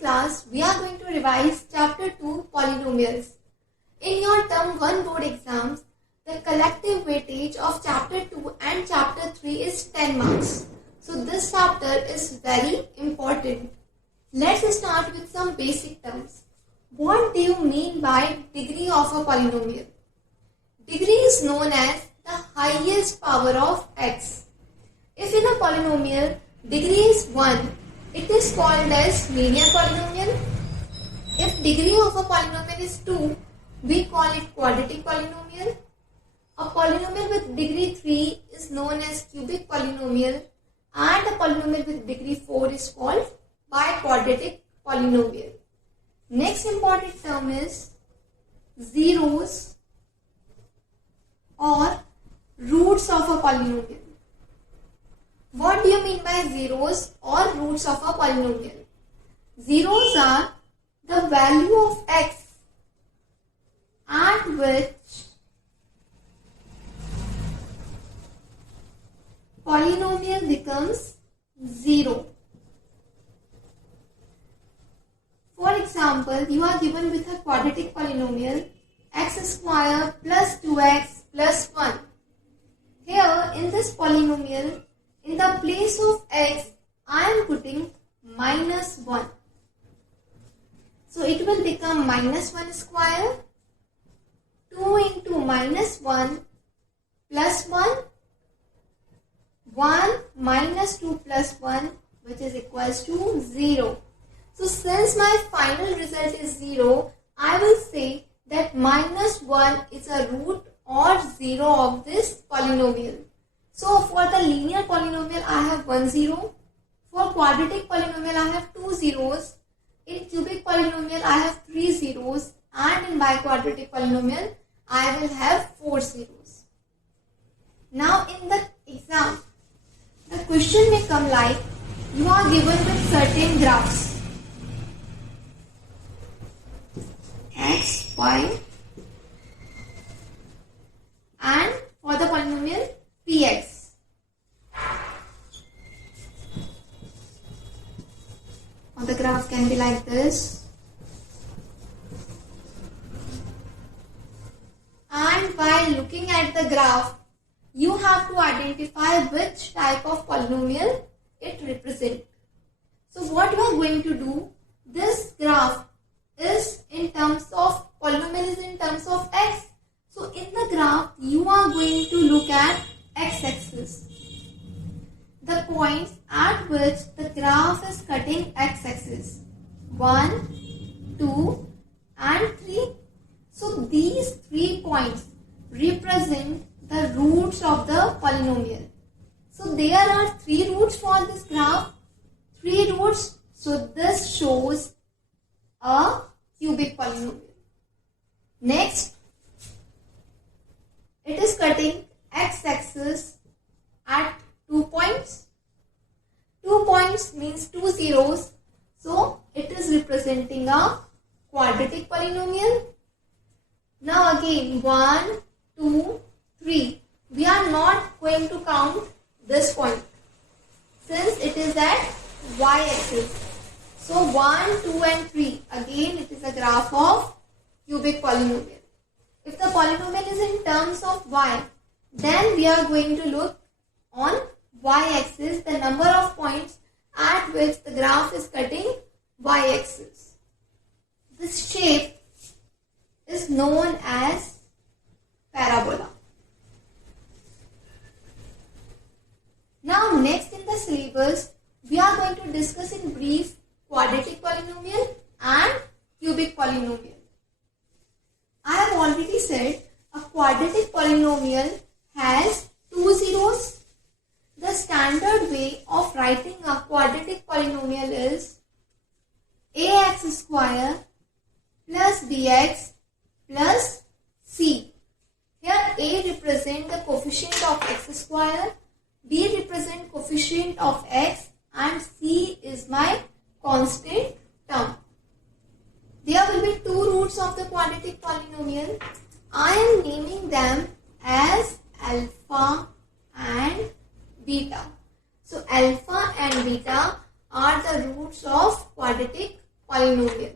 class, we are going to revise Chapter 2 Polynomials. In your Term 1 board exams, the collective weightage of Chapter 2 and Chapter 3 is 10 marks. So this chapter is very important. Let's start with some basic terms. What do you mean by degree of a polynomial? Degree is known as the highest power of x. If in a polynomial degree is 1, it is called as linear polynomial. If degree of a polynomial is 2, we call it quadratic polynomial. A polynomial with degree 3 is known as cubic polynomial, and a polynomial with degree 4 is called biquadratic polynomial. Next important term is zeros or roots of a polynomial. What do you mean by zeros or roots of a polynomial? Zeros are the value of x at which polynomial becomes 0. For example, you are given with a quadratic polynomial x square plus 2x plus 1. Here in this polynomial, in the place of x, I am putting minus 1. So it will become minus 1 square, 2 into minus 1 plus 1, 1 minus 2 plus 1, which is equals to 0. So since my final result is 0, I will say that minus 1 is a root or 0 of this polynomial. So for the linear polynomial, I have 1 0. For quadratic polynomial, I have 2 zeros. In cubic polynomial, I have 3 zeros. And in biquadratic polynomial, I will have 4 zeros. Now in the exam, the question may come like, you are given with certain graphs. X, Y, and for the polynomial Px. Or the graph can be like this. And while looking at the graph, you have to identify which type of polynomial it represents. So what you are going to do, this graph is in terms of, polynomial is in terms of x. So in the graph, you are going to look at x-axis. The points at which the graph is cutting x-axis. 1, 2 and 3. So these 3 points represent the roots of the polynomial. So there are 3 roots for this graph. 3 roots. So this shows a cubic polynomial. Next, it is cutting x-axis at 2 points. 2 points means 2 zeros. So it is representing a quadratic polynomial. Now again 1, 2, 3. We are not going to count this point since it is at y-axis. So 1, 2 and 3. Again it is a graph of cubic polynomial. If the polynomial is in terms of y, then we are going to look on y-axis, the number of points at which the graph is cutting y-axis. This shape is known as parabola. Now next in the syllabus, we are going to discuss in brief quadratic polynomial and cubic polynomial. I have already said a quadratic polynomial has 2 zeros. The standard way of writing a quadratic polynomial is ax square plus bx plus c. Here a represents the coefficient of x square, b represents coefficient of x, and c is my constant term. There will be 2 roots of the quadratic polynomial. I am naming them as alpha and beta. So alpha and beta are the roots of quadratic polynomial. polynomial.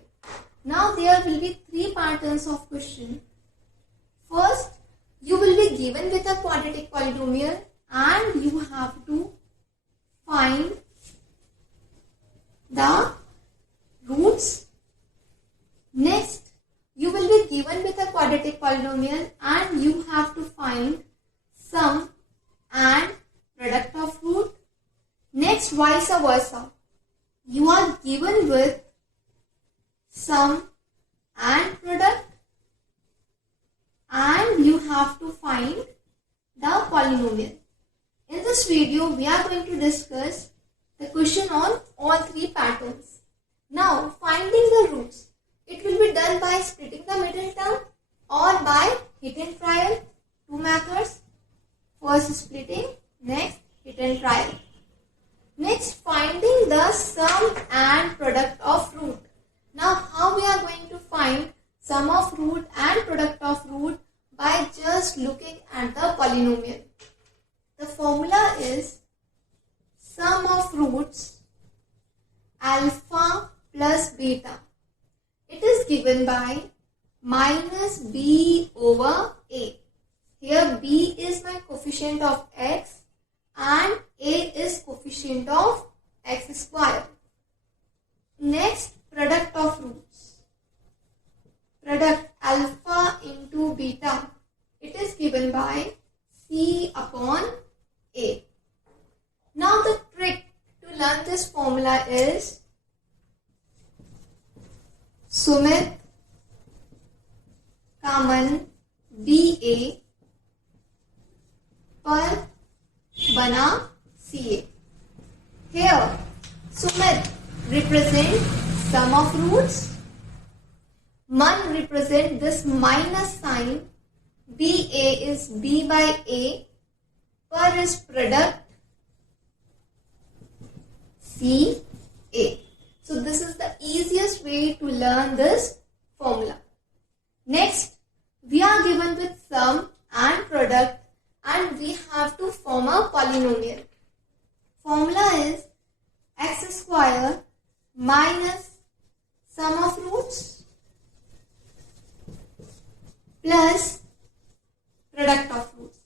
Now there will be three patterns of question. First, you will be given with a quadratic polynomial and you have to find the roots. Next, you will be given with a quadratic polynomial and you have to find sum and product of root. Next, vice versa. You are given with sum and product and you have to find the polynomial. In this video, we are going to discuss the question on all three patterns. Now, finding the roots. It will be done by splitting the middle term or by hit and trial. Two methods. First splitting, next hit and trial. Next, finding the sum and product of root. Now, how we are going to find sum of root and product of root? By just looking at the polynomial. The formula is sum of roots alpha plus beta. It is given by minus b over a. Here b is my coefficient of x and a is coefficient of x square. Next, product of roots. Product alpha into beta. It is given by c upon a. Now the trick to learn this formula is Sumit common BA पर बना CA. Here Sumit represent sum of roots. Man represent this minus sign. BA is B by A. Per is product CA. So this is the easiest way to learn this formula. Next, we are given with sum and product and we have to form a polynomial. Formula is x square minus sum of roots plus product of roots.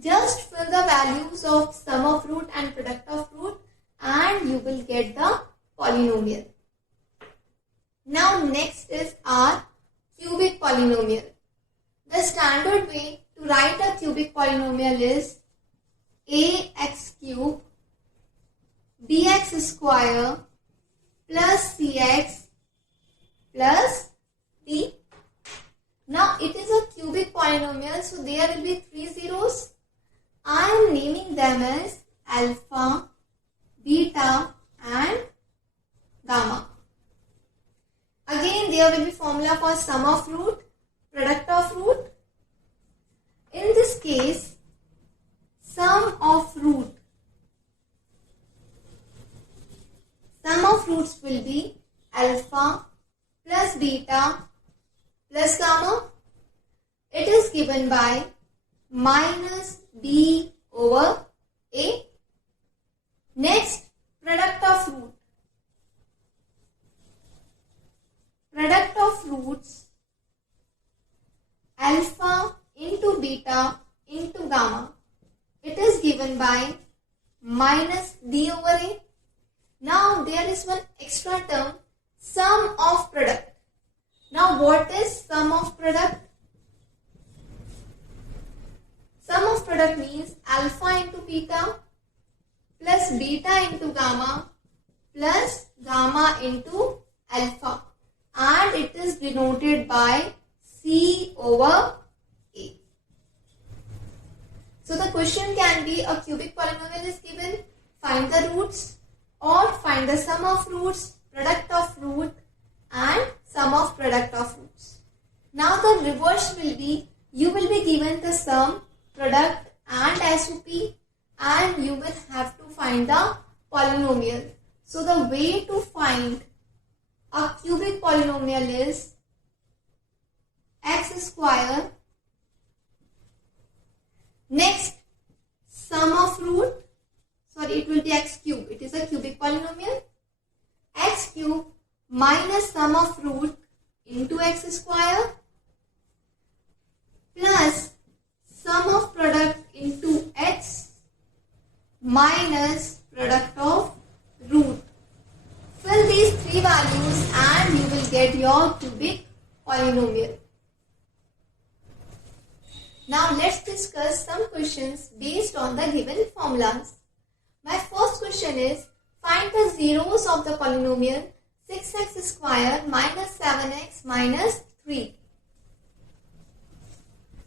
Just fill the values of sum of root and product of root and you will get the polynomial. Now next is our cubic polynomial. The standard way to write a cubic polynomial is ax cube bx square plus cx plus d. Now it is a cubic polynomial, so there will be three zeros. I am naming them as alpha, beta and gamma. Again there will be formula for sum of root, product of root. In this case, sum of roots will be alpha plus beta plus gamma. It is given by minus b over a. Next, product of root. Product of roots alpha into beta into gamma. It is given by minus d over a. Now there is one extra term, sum of product. Now what is sum of product? Sum of product means alpha into beta plus beta into gamma plus gamma into alpha, and it is denoted by c over a. So the question can be a cubic polynomial is given, find the roots or find the sum of roots, product of root and sum of product of roots. Now the reverse will be, you will be given the sum, product and SOP and you will have to find the polynomial. So the way to find a cubic polynomial is x square. Next, sum of root, sorry, it will be x cube. It is a cubic polynomial. X cube minus sum of root into x square plus sum of product into x minus product of root. Fill these three values and you will get your cubic polynomial. Now let's discuss some questions based on the given formulas. My first question is, find the zeros of the polynomial 6x square minus 7x minus 3.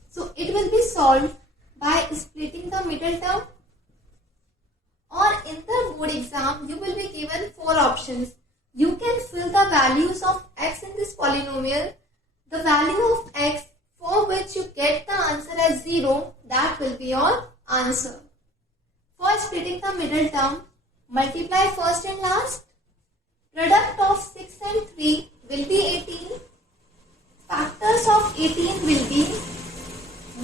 So it will be solved by splitting the middle term, or in the board exam you will be given 4 options. You can fill the values of x in this polynomial. The value of x for which you get the answer as 0, that will be your answer. For splitting the middle term, multiply first and last. Product of 6 and 3 will be 18. Factors of 18 will be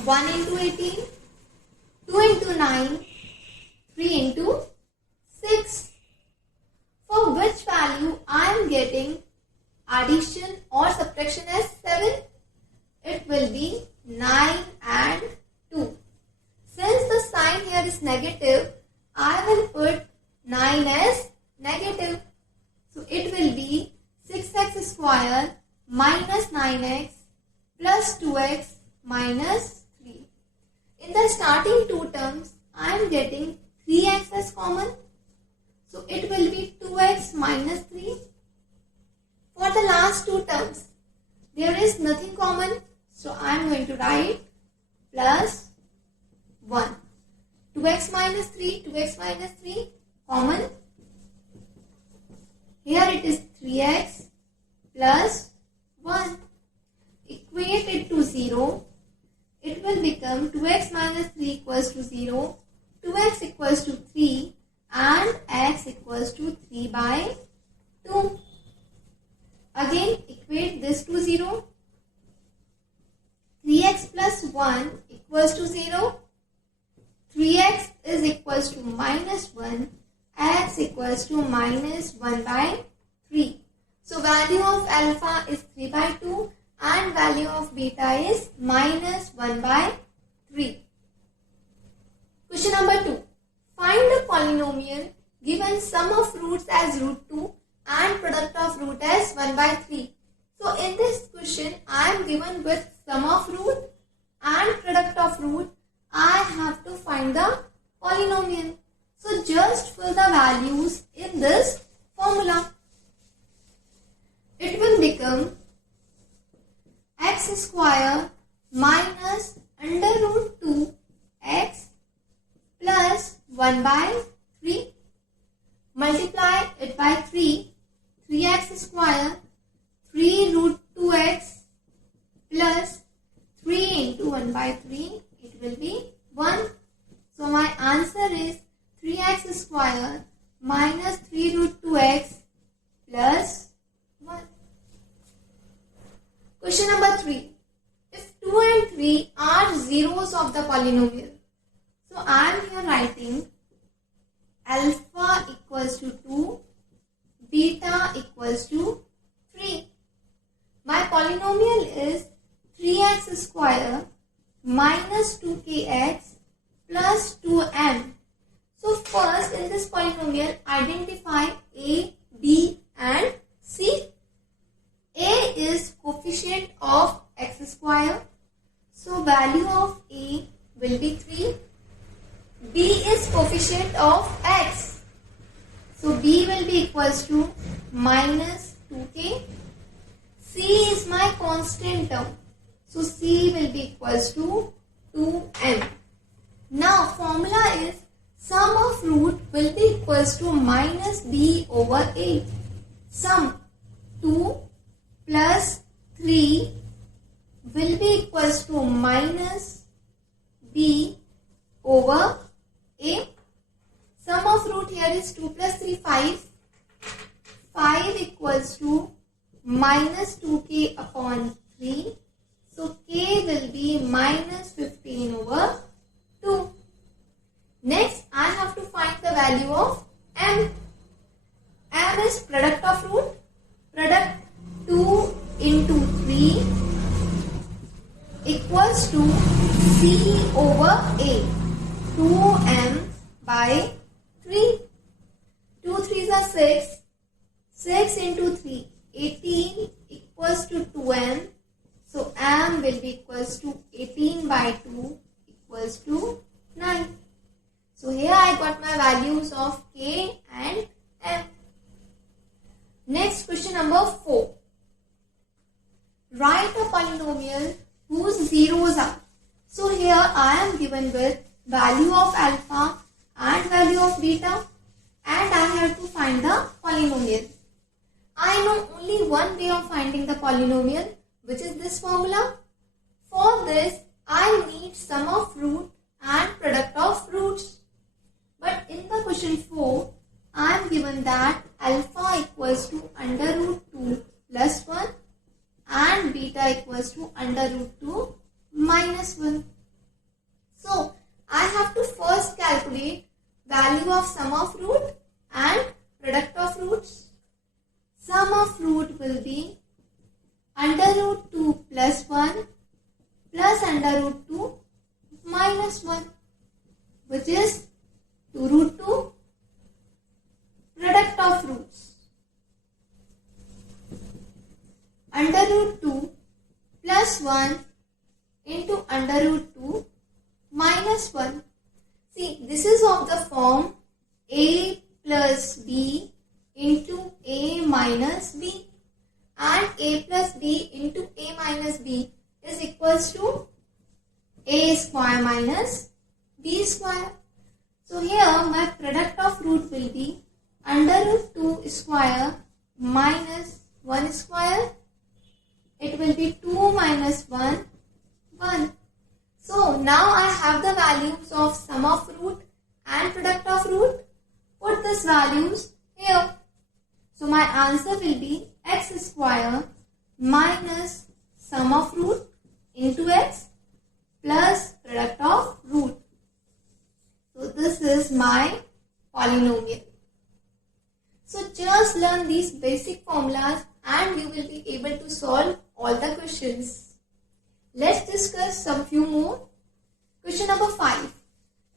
1 into 18, 2 into 9, 3 into 6. For which value I am getting addition or subtraction as 7? It will be 9 and 2. Since the sign here is negative, I will put 9 as negative. So it will be 6x square minus 9x plus 2x minus 3. In the starting two terms, I am getting 3x as common. So it will be 2x minus 3. For the last two terms, there is nothing common. So I am going to write plus 1. 2x minus 3, 2x minus 3, common. Here it is 3x plus 1. Equate it to 0. It will become 2x minus 3 equals to 0, 2x equals to 3 and x equals to 3 by 2. Again equate this to 0. 3x plus 1 equals to 0. 3x is equals to minus 1. X equals to minus 1 by 3. So value of alpha is 3 by 2 and value of beta is minus 1 by 3. Question number 2. Find the polynomial given sum of roots as root 2 and product of root as 1 by 3. So in this question I am given with sum of root and product of root. I have to find the polynomial. So just fill the values in this formula. It will become x square minus under root 2 x plus 1 by 3. Multiply it by 3. 3x square 3 root 2x plus 3 into 1 by 3. It will be 1. So my answer is 3x square minus 3 root 2x plus 1. Question number 3. If 2 and 3 are zeros of the polynomial, so I am here writing alpha equals to 2, beta equals to 3. My polynomial is 3x square minus 2kx plus 2m. So first in this polynomial identify a, b and c. A is coefficient of x square. So value of a will be 3. B is coefficient of x. So b will be equals to minus 2k. C is my constant term. So C will be equals to 2m. Now formula is sum of root will be equals to minus b over 8. Sum 2 plus 3 will be equals to minus b over a. Sum of root here is 2 plus 3, 5. 5 equals to minus 2k upon 3. So k will be minus 15 over 2. Next, I have to find the value of m. M is product of root. Product a. 2m by 3. 2 3s are 6. 6 into 3. 18 equals to 2m. So m will be equals to 18 by 2 equals to 9. So here I got my values of k and m. Next, question number 4. Write a polynomial whose zeros are. So here I am given with value of alpha and value of beta, and I have to find the polynomial. I know only one way of finding the polynomial, which is this formula. For this, I need sum of root and product of roots. But in the question 4, I am given that alpha equals to under root 2 plus 1 and beta equals to under root 2 minus 1. So, I have to first calculate value of sum of root and product of roots. Sum of root will be under root 2 plus 1 plus under root 2 minus 1, which is 2 root 2. Product of roots. Under root 2 plus 1 into under root 2 minus 1. See, this is of the form a plus b into a minus b, and a plus b into a minus b is equals to a square minus b square. So here my product of root will be under root 2 square minus 1 square. It will be 2 minus 1, 1. So now I have the values of sum of root and product of root. Put these values here. So my answer will be x square minus sum of root into x plus product of root. So this is my polynomial. So just learn these basic formulas and you will be able to solve all the questions. Let's discuss some few more. Question number 5.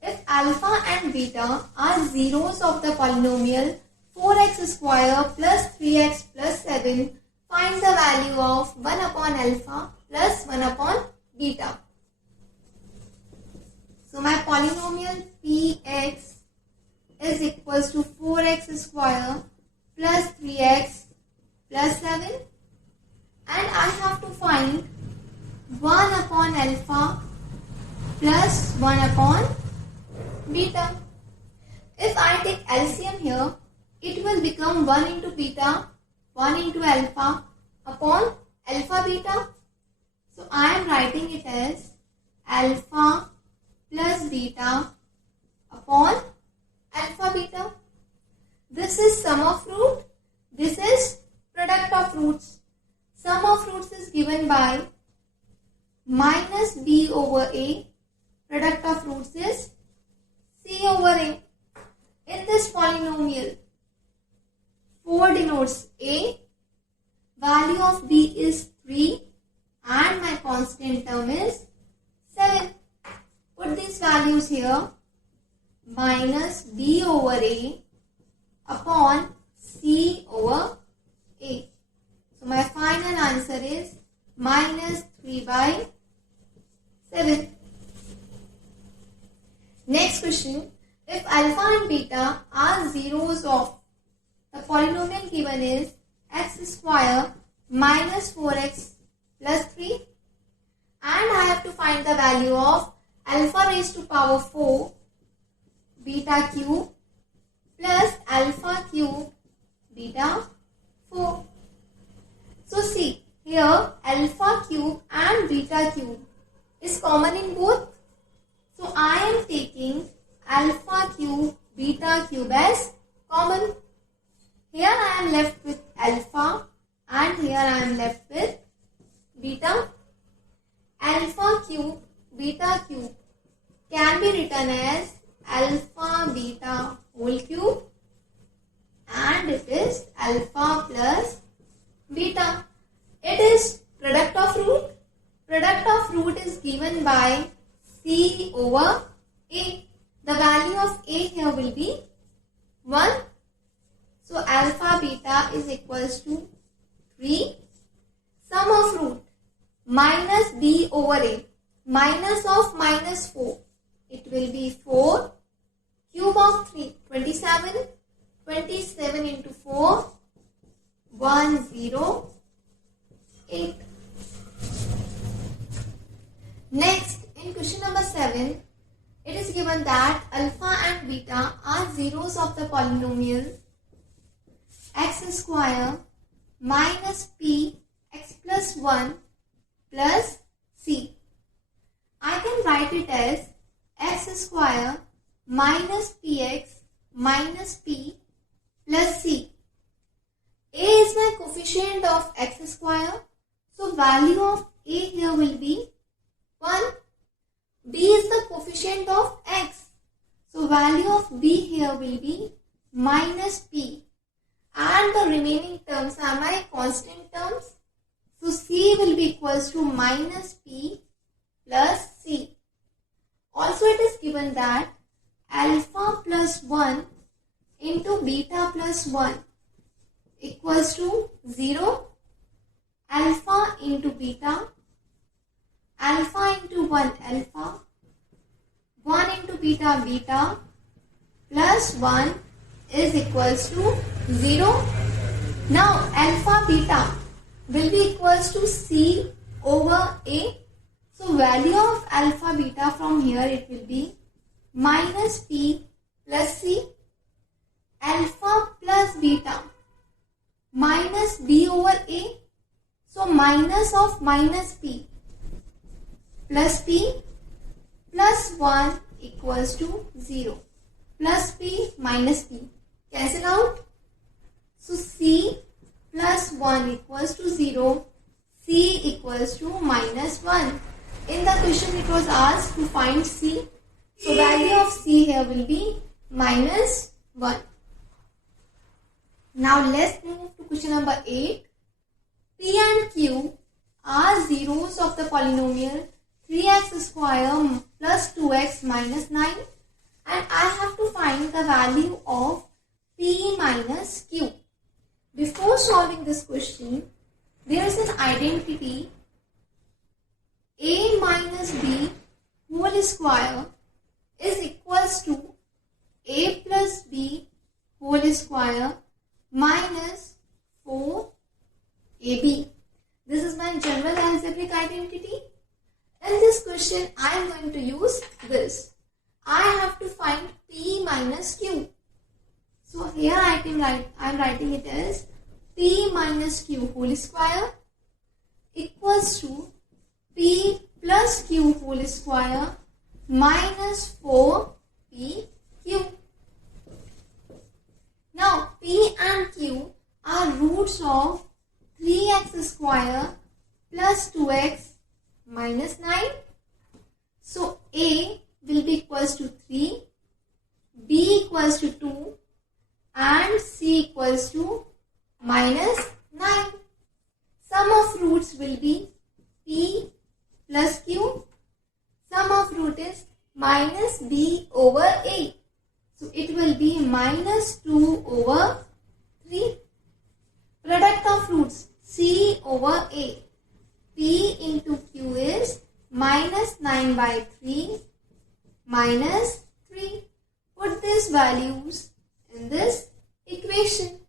If alpha and beta are zeros of the polynomial 4x square plus 3x plus 7, find the value of 1 upon alpha plus 1 upon beta. So my polynomial px is equals to 4x square plus 3x plus 7, and I have to find 1 upon alpha plus 1 upon beta. If I take LCM here, it will become 1 into beta, 1 into alpha upon alpha beta. So I am writing it as alpha plus beta upon alpha beta. This is sum of root. This is product of roots. Sum of roots is given by minus b over a. Product of roots is c over a. In this polynomial, 4 denotes a, value of b is 3 and my constant term is 7. Put these values here, minus b over a upon c over a. So my final answer is minus 3 by 7. Next question. If alpha and beta are zeros of the polynomial given is x square minus 4x plus 3, and I have to find the value of alpha raised to power 4 beta cube plus alpha cube beta 4. So see, here alpha cube and beta cube is common in both. So I am taking alpha cube beta cube as common. Here I am left with alpha and here I am left with beta. Alpha cube beta cube can be written as alpha beta whole cube, and it is alpha plus beta. It is product of root. Product of root is given by c over equals to 3. Sum of root minus b over a. Minus of minus 4. It will be 4. Cube of 3. 27. 27 into 4. 108. Next, in question number 7, it is given that alpha and beta are zeros of the polynomial x square minus p x plus 1 plus c. I can write it as x square minus px minus p plus c. A is my coefficient of x square, so value of a here will be 1. B is the coefficient of x, so value of b here will be minus p, and the remaining terms are my constant terms, so c will be equals to minus p plus c. Also it is given that alpha plus 1 into beta plus 1 equals to 0. Alpha into beta, alpha into 1 alpha, 1 into beta beta plus 1 is equals to 0. Now alpha beta will be equals to c over a. So value of alpha beta from here it will be minus p plus c. Alpha plus beta minus b over a. So minus of minus p plus p plus 1 equals to 0. Plus p minus p cancel out. So c plus 1 equals to 0. C equals to minus 1. In the question it was asked to find c. So value of c here will be minus 1. Now let's move to question number 8. P and Q are zeros of the polynomial 3x square plus 2x minus 9, and I have to find the value of P minus Q. Before solving this question, there is an identity a minus b whole square is equals to a plus b whole square minus 4ab. This is my general algebraic identity. In this question, I am going to use this. I have to find P minus Q. So here I am writing it as P minus Q whole square equals to P plus Q whole square minus 4PQ. Now P and Q are roots of 3x square plus 2x minus 9. So A will be equals to 3, B equals to 2 and C equals to minus 9. Sum of roots will be P plus Q. Sum of root is minus B over A. So it will be minus 2 over 3. Product of roots C over A. P into Q is minus 9 by 3 minus 3. Put these values in this equation.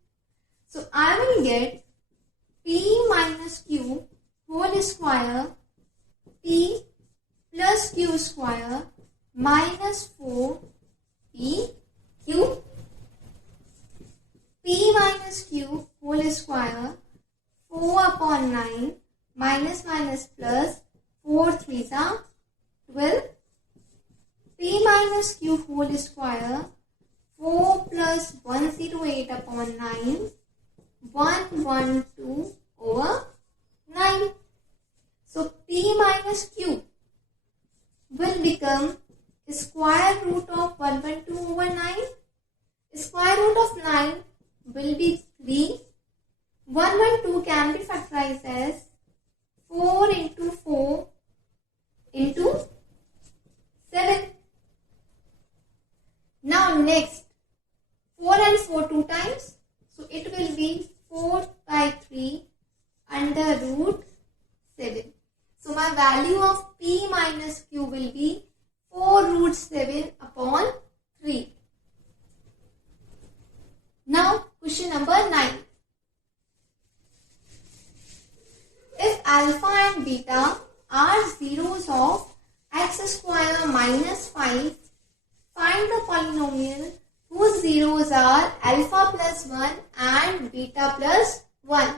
So I will get P minus Q whole square P plus Q square minus 4PQ. P minus Q whole square 4 upon 9 minus minus plus 4 3s are 12. P minus Q whole square 4 plus 108 upon 9 112 over 9. So P minus Q will become square root of 112 over 9. Square root of 9 will be 3. 112 can be factorized as 4 into 4 into 7. Now next, 4 and 4 2 times. So it will be 4 my value of p minus q will be 4 root 7 upon 3. Now question number 9. If alpha and beta are zeros of x square minus 5, find the polynomial whose zeros are alpha plus 1 and beta plus 1.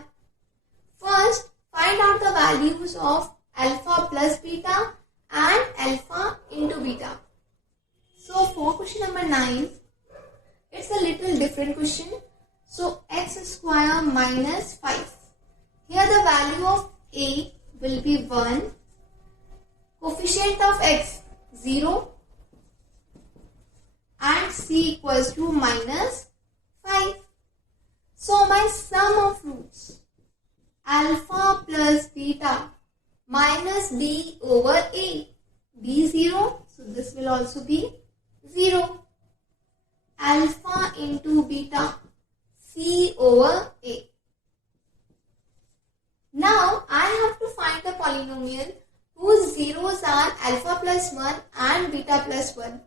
First, find out the values of alpha plus beta and alpha into beta. So for question number 9, it's a little different question. So x square minus 5. Here the value of a will be 1. Coefficient of x 0. And c equals to minus 5. So my sum of roots alpha plus beta minus b over a, b 0, so this will also be 0. Alpha into beta, c over a. Now I have to find the polynomial whose zeros are alpha plus 1 and beta plus 1.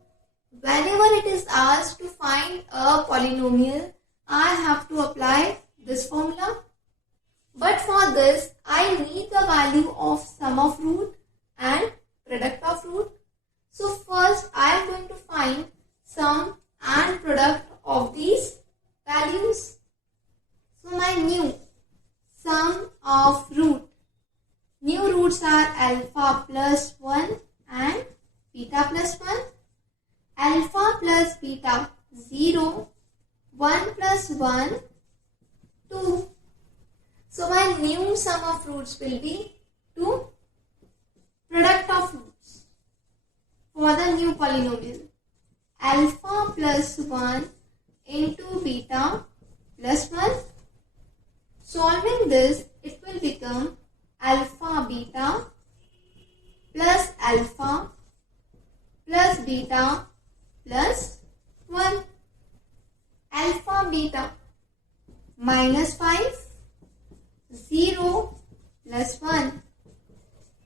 Whenever it is asked to find a polynomial, I have to apply this formula. But for this, I need the value of sum of root and product of root. So first, I am going to find sum and product of these values. So my new sum of root. New roots are alpha plus 1 and beta plus 1. Alpha plus beta 0, 1 plus 1, 2. So my new sum of roots will be 2. Product of roots for the new polynomial. Alpha plus 1 into beta plus 1. Solving this, it will become alpha beta plus alpha plus beta plus 1. Alpha beta minus 5, 0 plus 1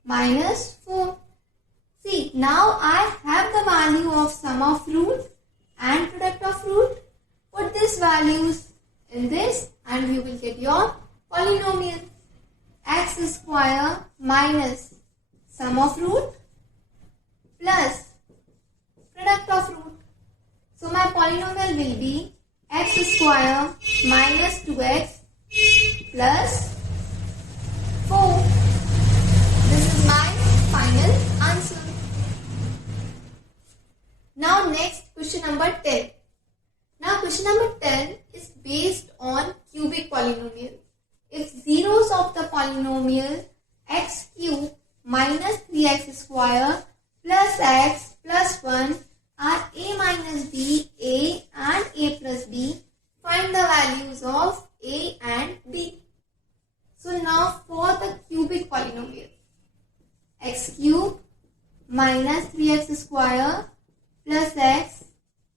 minus 4. See, now I have the value of sum of root and product of root. Put these values in this and you will get your polynomial. X square minus sum of root plus product of root. So my polynomial will be x square minus 2x plus 4. This is my final answer. Now next question number 10. Now question number 10 is based on cubic polynomial. If zeros of the polynomial x cube minus 3x square plus x plus 1 are a minus b, a and a plus b, find the values of a and b. So now for the cubic polynomial, x cube minus 3x square plus x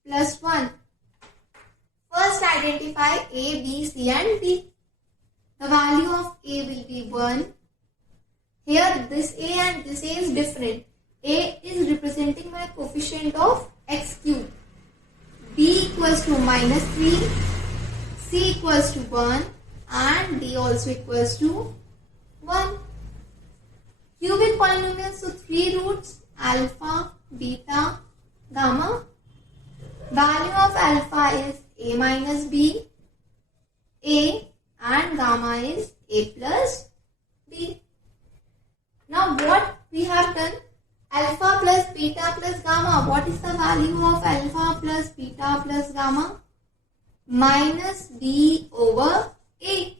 plus 1. First identify a, b, c and d. The value of a will be 1. Here this a and this a is different. A is representing my coefficient of x cube. B equals to minus 3. C equals to 1. And D also equals to 1. Cubic polynomial, so 3 roots alpha, beta, gamma. Value of alpha is a minus b. A and gamma is a plus b. Now what we have done? Alpha plus beta plus gamma. What is the value of alpha plus beta plus gamma? Minus b over a.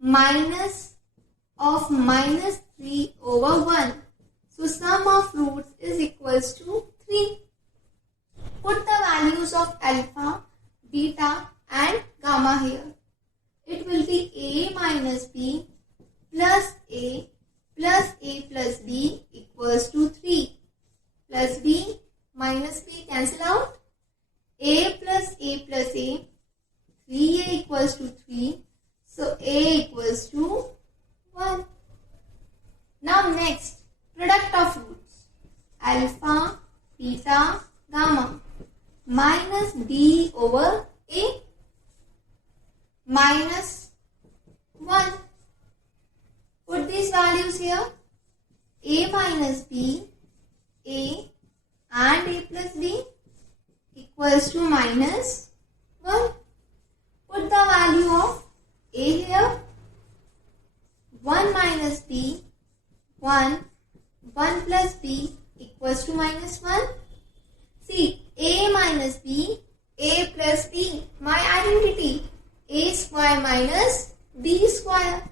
Minus of minus 3 over 1. So sum of roots is equals to 3. Put the values of alpha, beta and gamma here. It will be a minus b plus a plus b equals to 3. Plus b minus b cancel out. A plus a, 3a equals to 3. So a equals to 1. Now next, product these values here. A minus B, A and A plus B equals to minus 1. Put the value of A here. 1 minus B, 1 plus B equals to minus 1. See, A minus B, A plus B, my identity. A square minus B square.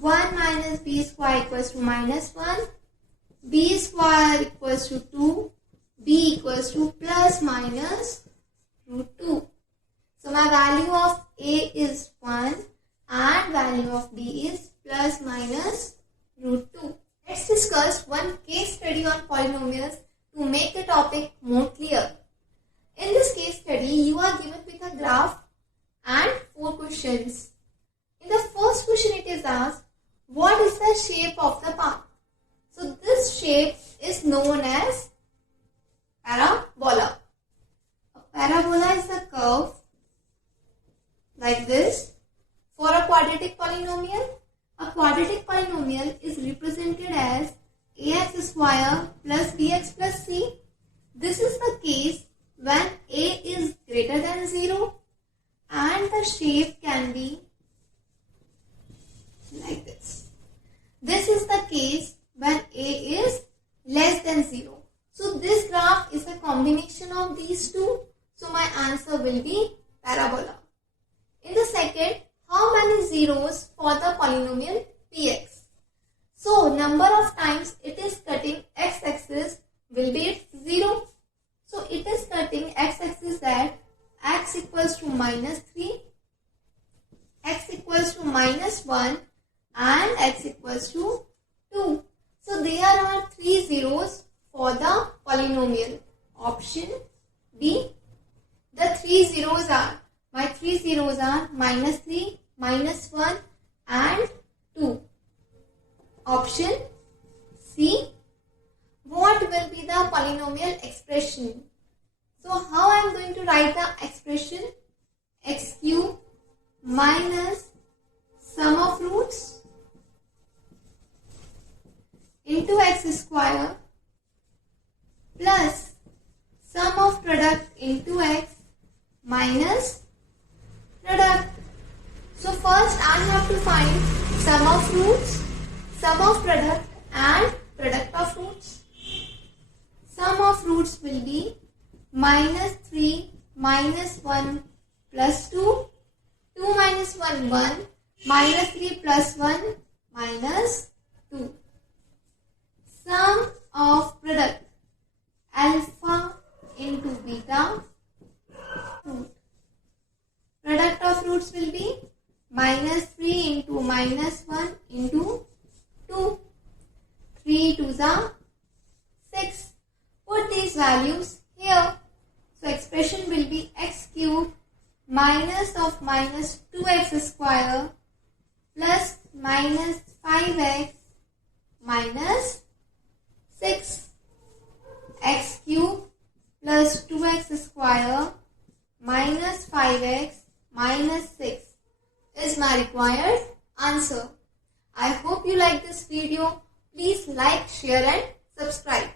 1 minus B square equals to minus 1. B square equals to 2. B equals to plus minus root 2. So my value of A is 1 and value of B is plus minus root 2. Let's discuss one case study on polynomials to make the topic more clear. In this case study, you are given with a graph and 4 questions. In the first question, it is asked, what is the shape of the path? So this shape is known as parabola. A parabola is a curve like this. For a quadratic polynomial is represented as ax square plus bx plus c. This is the case when a is greater than 0 and the shape can be like this. This is the case when a is less than 0. So this graph is a combination of these two. So my answer will be parabola. In the second, how many zeros for the polynomial px? So number of times it is cutting x-axis will be its 0. So it is cutting x-axis at x equals to minus 3, x equals to minus 1 and x equals to 2. So there are 3 zeros for the polynomial. Option B. The 3 zeros are, my 3 zeros are minus 3, minus 1 and 2. Option C. What will be the polynomial expression? So how I am going to write the expression? X cube minus sum of roots into x square plus sum of product into x minus product. So first I have to find sum of roots, sum of product and product of roots. Sum of roots will be minus 3 minus 1 plus 2, 2 minus 1, 1, minus 3 plus 1, minus 2. Sum of product, alpha into beta root. Product of roots will be minus 3 into minus 1 into 2. 3 to the 6. Put these values here. So expression will be x cube minus of minus 2x square plus minus 5x minus 6. X cube plus 2x square minus 5x minus 6 is my required answer. I hope you like this video. Please like, share and subscribe.